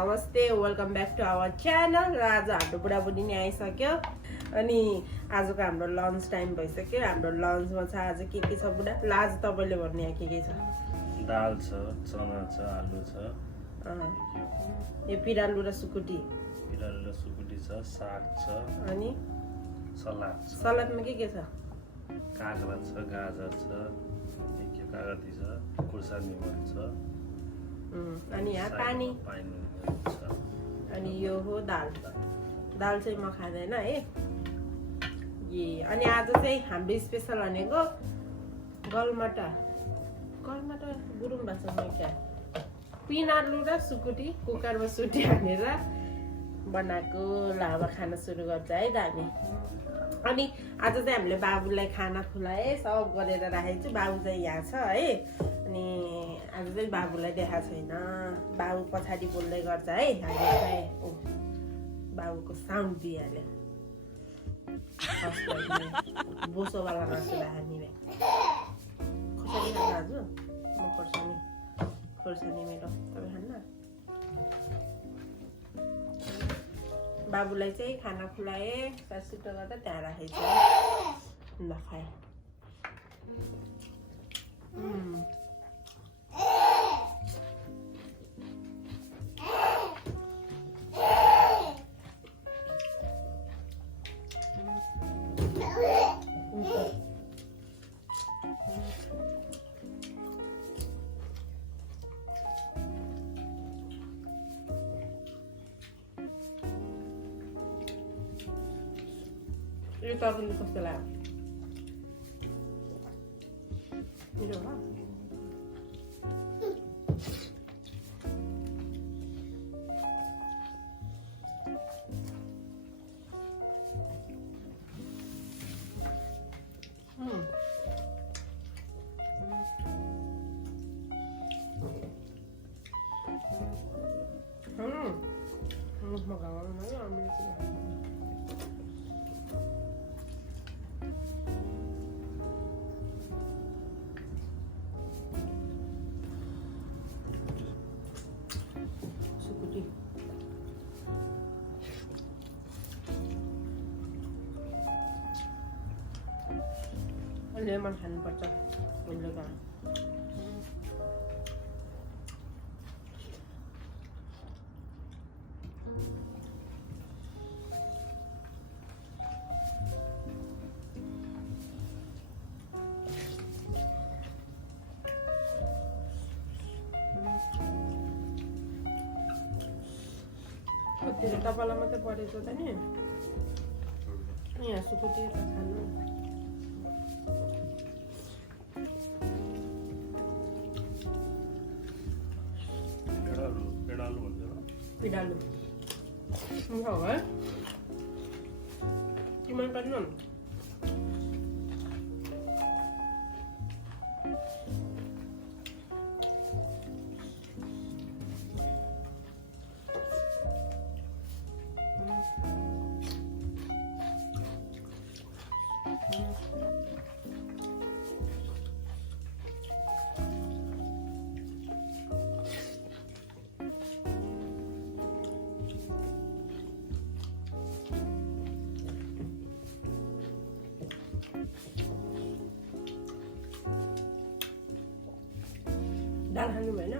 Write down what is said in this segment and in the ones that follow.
नमस्ते welcome back to our channel. र आज हाम्रो बुढाबुढी नै आइसक्यो अनि आजको हाम्रो लन्च टाइम भइसक्यो। हाम्रो लन्चमा छ आज के छ बुढा? ल आज तपाईँले भन्नु यहाँ के छ? दाल छ, चना छ, आलु छ, यो पिरालु र सुकुटी छ, साग छ अनि सलाद छ। सलादमा के छ? काँक्रा छ, गाजर छ, कागती छ, खुर्सानी छ अनि यहाँ पानी छ अनि यो हो दाल। दाल चाहिँ म खाँदैन है। अनि आज चाहिँ हाम्रो स्पेसल भनेको गलमटर गुरुङ भाषामा क्या पिनालु र सुकुटी कुकरमा सुटी हानेर बनाएको। ल अब खाना सुरु गर्छ है त हामी। अनि आज चाहिँ हामीले बाबुलाई खाना खुवाए सब गरेर राखेको छु। बाबु चाहिँ यहाँ छ है। अनि आज चाहिँ बाबुलाई देखाएको छैन। बाबु पछाडि बोल्दै गर्छ है। हामी बाबुको साउन्ड दिइहाल्यो। बोसोवाला मासुलाई हामीले खोर्सानी खानु आज म खोर्सानी मेरो तपाईँ खान्न। बाबुलाई चाहिँ खाना खुवाए छिटो गर्दा त्यहाँ राखेको छु। ल खाए यो तरकारी कस्तो लाग्यो? मिठो हो? लेमन खानुपर्छ उसले गर्दा। कति तपाईँलाई मात्रै परेछ त नि यहाँ सुकुटी त खानु। पिडालु मिठो हो है? तिमीले पनि न दाल खानु भएन?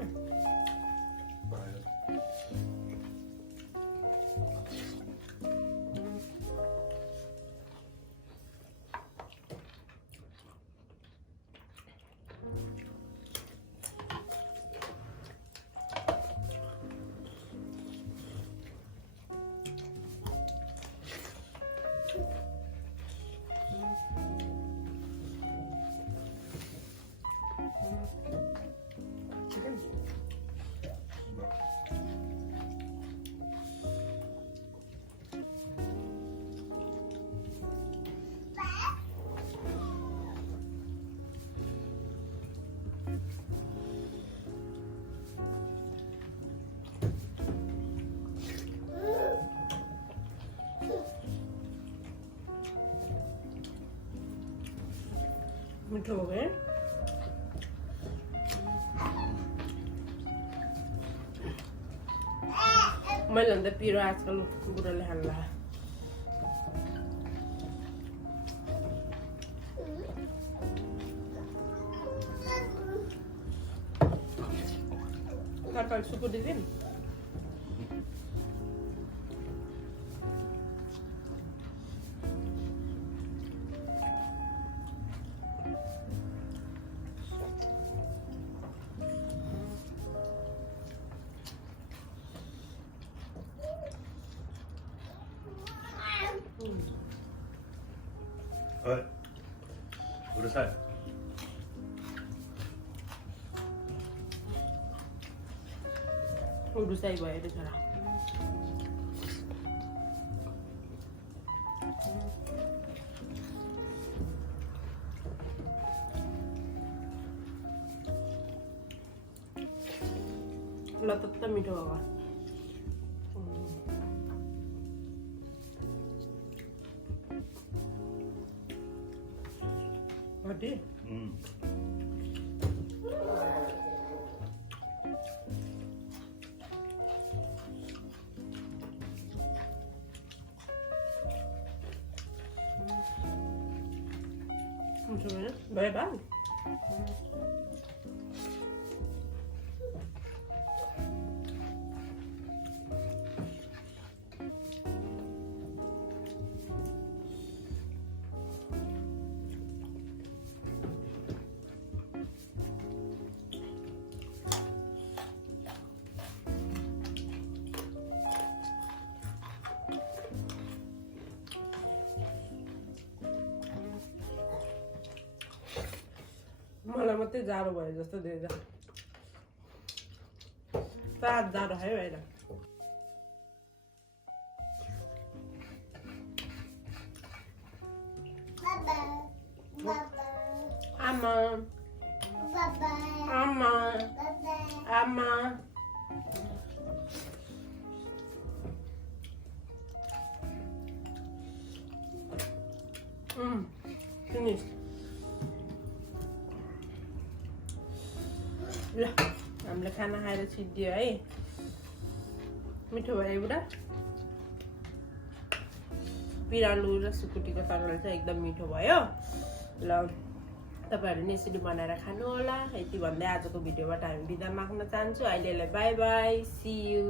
मिठो हो गए। मैले भन्दा पिरो आजकल बुढोले खान्ला Kapal suku di sini. Oi. Udah selesai. Udah saya bayar di sana. Lah tetap itu apa? Ada? Macam mana? Bayar bang? मलाई मात्रै जाडो भयो जस्तो देख्दा सात जाडो है होइन आमा आमा आमा finish ल हामीले खाना खाएर छिट्दियो है मिठो भयो बुढा पिरालु र सुकुटीको तरकारी चाहिँ एकदम मिठो भयो ल तपाईहरु नि यसरी बनाएर खानु होला यति भन्दै आजको भिडियोबाट हामी बिदा माग्न चाहन्छु अहिलेलाई बाइ बाइ सी यू